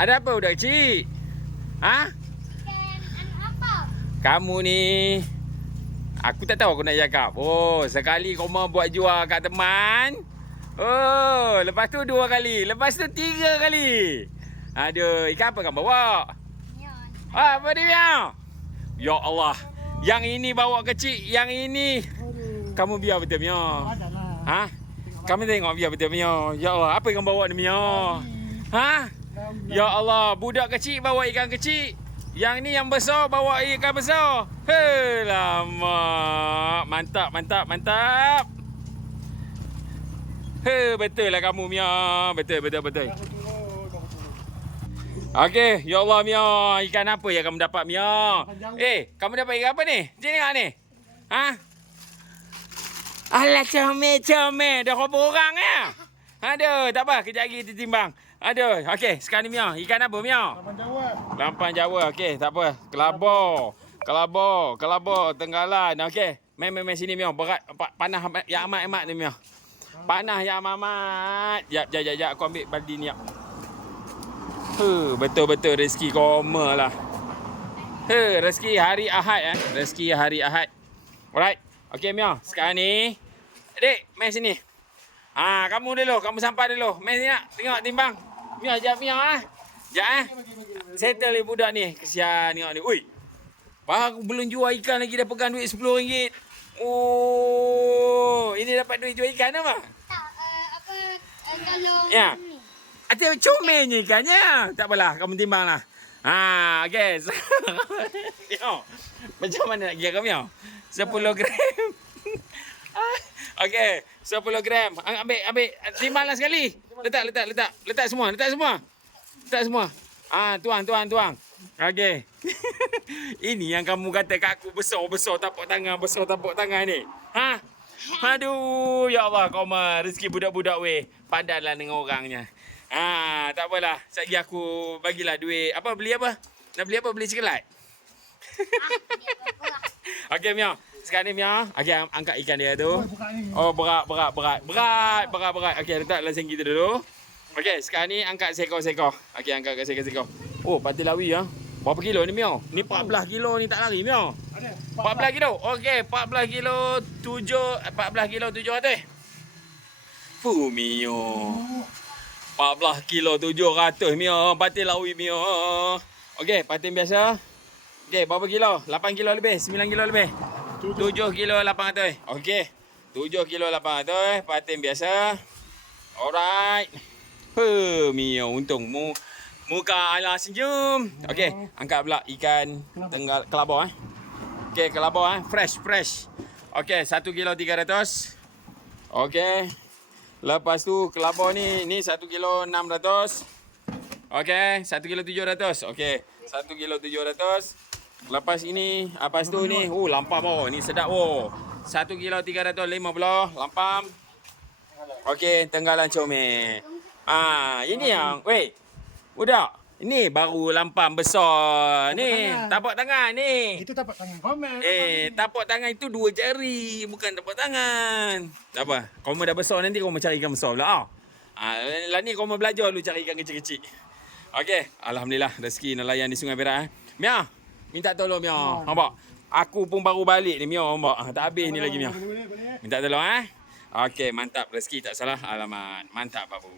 Ada apa budak kecil? Ha? Ikan apa? Kamu ni, aku tak tahu aku nak cakap. Oh, sekali kau mau buat jual kat teman. Oh, lepas tu 2 kali. Lepas tu 3 kali. Aduh, ikan apa kamu bawa? Nyon. Ah, apa dia? Ya Allah. Yang ini bawa kecil, yang ini kamu biar betul Mio. Ha? Kamu tengok biar betul Mio. Ya Allah, apa yang kamu bawa ni Mio? Ha? Ya Allah, budak kecil bawa ikan kecil. Yang ni yang besar bawa ikan besar. Hei, lama. Mantap, mantap, mantap. Hei, betul lah kamu Mio. Betul, betul, betul. Okey, ya Allah Mio, ikan apa yang kamu dapat Mio? Kamu dapat ikan apa ni? Sini tengok ni. Ha? Alah comel-comel, dah berapa orang ya? Aduh, tak apa, kejap lagi ditimbang. Aduh, okey, sekarang ni Mio, ikan apa Mio? Lapan Jawa. Lampang Jawa, okey, tak apa. Kelabor, Tenggalan, okey. Main sini Mio, berat, panah yang amat-amat ni Mio. Panah yang amat. Jap, aku ambil baldi ni. Betul-betul rezeki koma lah. Rezeki hari Ahad Rezeki hari Ahad. Alright. Okey Mio, sekarang ni adik, main sini. Kamu dulu, kamu sampai dulu. Main sini nak tengok timbang. Mio, jap Mio Jap Settle ni budak ni. Kesian tengok ni. Ui. Baru belum jual ikan lagi dah pegang duit RM10. Oh, ini dapat duit jual ikan apa? Tak, kalau Ya. ni. Ada comelnya ikannya. Tak apalah, kamu timbang lah. Okey. Mio, macam mana nak kira Mio? 10 gram. Okey, 10 gram. Ambil. Timbanglah sekali. Letak semua. Letak semua. Tuang. Okey. Ini yang kamu kata kat aku besar tapak tangan ni. Ha? Aduh, ya Allah, kau mah rezeki budak-budak weh. Padanlah dengan orangnya. Tak apalah. Sekejap lagi aku bagilah duit. Beli apa? Nak beli apa? Beli cikelat. Okey Mio. Sekarang ni Mio, okey angkat ikan dia tu. Oh, berat. Okey, letaklah seng kita dulu. Okey, sekarang ni angkat seekor-seekor. Okey, angkat seekor-seekor. Oh, pati lawi ya. Berapa kilo ni Mio? Ni 14 kilo ni tak lari Mio. 14 kilo. Okey, 14 kilo 700. Mio. 14 kilo 700 Mio. Patin lawi Mio. Okey, patin biasa. Okey, berapa kilo? 8 kilo lebih, 9 kilo lebih. 7 kilo 800. Okey. 7 kilo 800, patin biasa. Alright. Mio, untung muka ala senyum. Okey, angkat pula ikan tenggal kelabor Okey, kelabor fresh. Okey, 1 kilo 300. Okey. Lepas tu kelabor ni 1 kilo 600. Okey, 1 kilo 700. Okey, 1 kilo 700. Lepas ini, lepas tu ni, lampam ni sedap 1 kilo 350, lampam. Okey, tenggalan comel. Ini yang, budak. Ini baru lampam besar ni. Tapak tangan ni. Itu tapak tangan komen. Tapak tangan itu 2 jari, bukan tapak tangan. Tak apa, kau dah besar nanti kau mau cari ikan besar pula. Lah ni kau mau belajar dulu cari ikan kecil-kecil. Okey, alhamdulillah rezeki nelayan di Sungai Perak. Mia, minta tolong Mia. Nampak? Aku pun baru balik ni Mia, nampak? Tak habis ni lagi Mia. Boleh. Minta tolong Okey, mantap rezeki tak salah. Alamat, mantap babu.